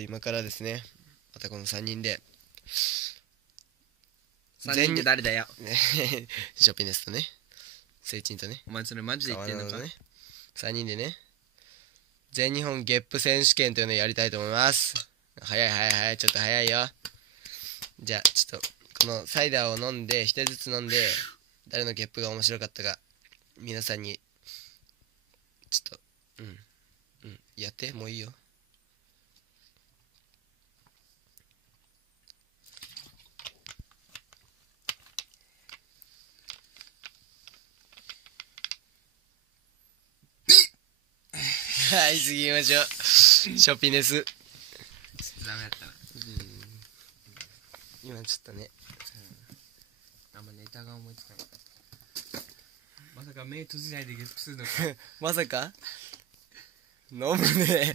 今からですね、またこの3人で3人って誰だよ。ショピネスとね、セイチンとね、お前それマジで言ってんのか。ね、3人でね、全日本ゲップ選手権というのをやりたいと思います。早い、ちょっと早いよ。じゃあちょっとこのサイダーを飲んで、1人ずつ飲んで、誰のゲップが面白かったか皆さんにちょっとやって。もういいよ。はい、次行きましょう。ショピネス。ちょっとダメだったな。今ちょっとね、あんまネタが思いつかなかった。まさか目閉じないでゲップするのか。まさか飲むね。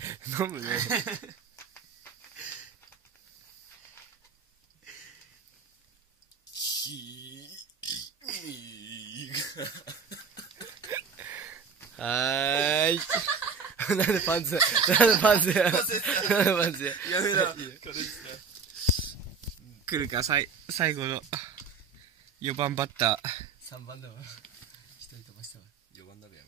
はーい。なんでパンツやめろ。来るか、最後の4番バッター。3番だわ。1人飛ばしたわ。4番だべや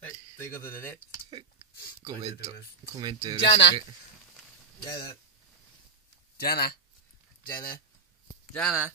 はい、ということでね、コメントよろしく。じゃあな。じゃあな。